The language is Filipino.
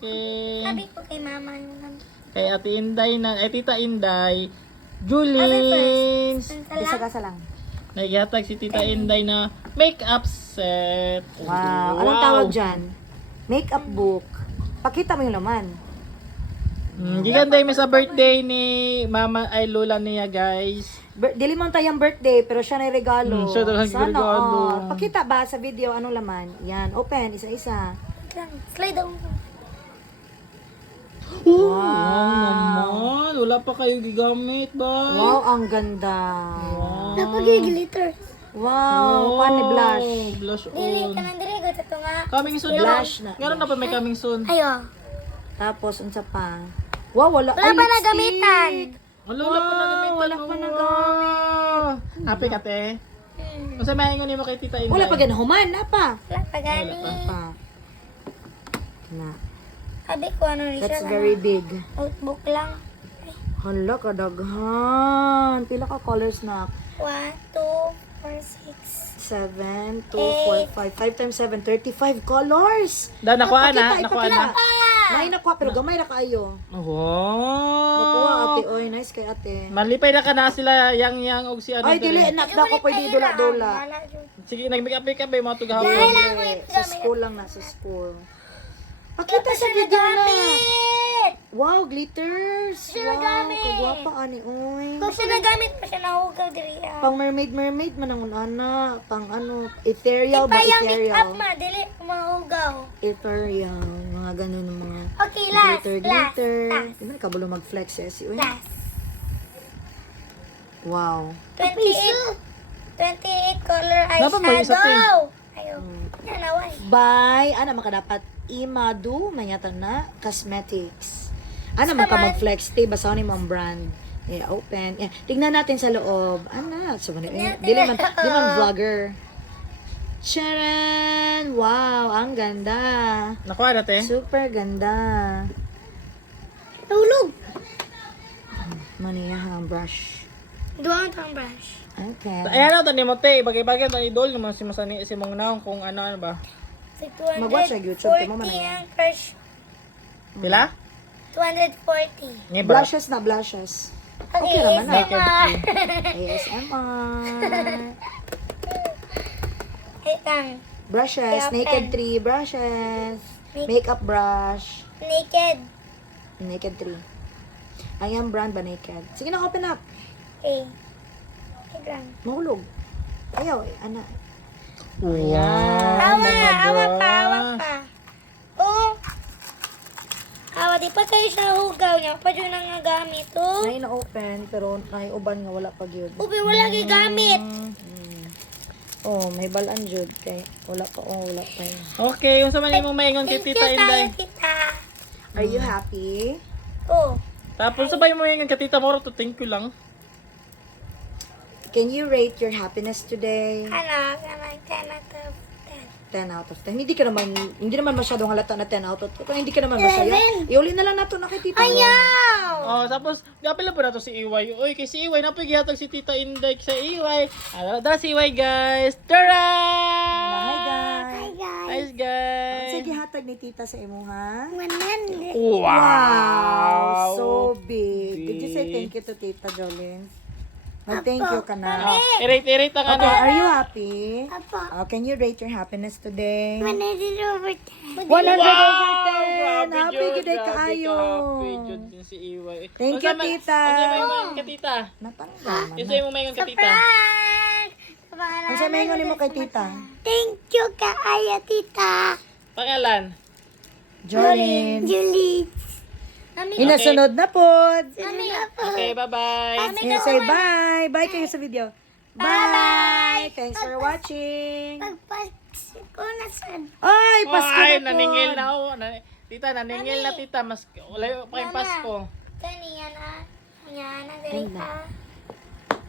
Sabi ko kay mama naman. Kay Ate Inday na, Tita Inday, Julins. Isa-gasa lang. Naghihatag si Tita Inday na makeup set. Wow. Anong tawag dyan? Makeup book. Pakita mo yung laman. Gigan day sa birthday ni Mama ay Lola niya, guys. Dili mo tayong birthday, pero siya na regalo. Siya na Sana regalo. all. Pakita ba sa video anong laman? Yan, open, isa-isa. Slide down. Wow naman. Wala pa kayo gigamit ba? Wow, ang ganda. Wow. Napag-glitter. Wow, pani blush. Blush Dili on. ka nang diri ko sa nga. Coming soon. Blush na. Meron na pa may coming soon. Ayo. Tapos, unsa pa? Wow, wala. Wala Ay, pa lipstick. nagamitan. Wala pa nagamit. Wala pa nagamit. Happy ka, te? Kung sa mahingon mo kay Tita Inday. Wala pa ganahuman, na pa. Wala pa gani. Pa. Na. Sabi ko ano ni siya. That's very big. Notebook lang. Hala, kadaghan. Pila ka colors na? 1, 2, 4, 6. 7, 2, 4, 5. 5 times 7, 35 colors. Da, nakuha na. Ipakita, Nakuha na. Nay, nakuha, pero gamay na kaayo. Nakuha, Wow. ate. Oy, nice kay ate. Malipay na ka na sila yang og si ano. Ay, dili, anak na ako pwede dula-dula. Wala yun. Sige, nag-make-up ba yung mga tugahapon? Dili, sa school lang na, sa school. Pakita sa video na. Gamit! Wow, glitters. Siya Wow, nagamit. kagwapa ani, oy. Kung siya nagamit pa siya nahugaw diri. Pang mermaid man ang ana. Pang ano, ethereal ba? Ipayang make up Ethereal. ma, dili mahugaw. Ethereal. Mga ganun ng mga Okay, last. glitter. Last. Hindi man kabulo mag-flex eh. Si, uy. Last. Wow. 28 color Dapat may isa pa eyeshadow. Ayo. Yan away. By, ano makadapat? Imadu, manyata na, cosmetics. Ano man ka mag-flex, te, basahin mo ang brand. Yeah, open. Yeah. Tignan natin sa loob. Ano? So, di man vlogger. Sharon! Wow, ang ganda. Nakuha na, te? Super ganda. Tulog. Maniya brush. Duwang tang brush. Okay. Ayan na, tani mo, te. Bagay-bagay, tani idol naman si Masani, si Mong Naong kung ano ba. So, 240 Mag-watch sa YouTube, tama man na yan. ang crush. Pila? 240. Nga ba? Blushes na, blushes. Okay naman na. ASMR. ASMR. Itang Brushes, Yeah, naked pen. 3 brushes. Make- Makeup brush. naked. Naked 3. Ayan brand ba naked? Sige na, open up. Okay. Ilang. Mahulog. Ayaw, ana. Wow. Awa pa. Oh. Awa, di pa kayo siya hugaw niya. Pa dyan ang nagamit, oh. Nay na open, pero naiuban nga wala pa gyud. Ubi, wala gigamit. Oh, may balan jud kay wala pa yun. Okay, yung sa man imong maingon kay Thank Tita you tayo, Inday. tita. Are you happy? Oh. Tapos sabay mo maingon kay Tita Moro to thank you lang. Can you rate your happiness today? Ano, kamang 10 out of 10 out of 10. Hindi naman masyadong halata na 10 out of 10. Kung hindi ka naman masaya, iuli na lang nato na kay Tita. Ayaw! Oh, tapos gapil na po nato si Iway. Oy, kay si Iway napoy gihatag si Tita Inday sa Iway. Dala si Iway, guys. Tara! Hi guys. Hi, guys. Guys, guys. Sige, hatag ni Tita sa imo ha. 100. Wow. So big. Did you say thank you to Tita Jolene? Mag-thank you ka na. I-rate ang ano. Okay, are you happy? Apo. Can you rate your happiness today? 100 over 10. 100 over 10. Grabe, Happy Jud. good day Grabe kaayo. Happy Jud din si Iway. Thank you, Tita. Ang sa maingon kay Tita. Natanggal Yung man. sa maingon kay Tita. Surprise! Ang sa maingon mo kay Tita? Thank you, kaaya, tita. Pangalan. Jolene. Julie. Inasunod na po. Ano na po? Okay, bye-bye. Say bye. Bye kayo sa video. Bye. Thanks for watching. Pagpas ko na saan. Ay, Pasko Ay, na po. naningil na ako. Tita, naningil na tita. Mas wala pa kayong Pasko. Kaniya na. Kaniya na, ganita.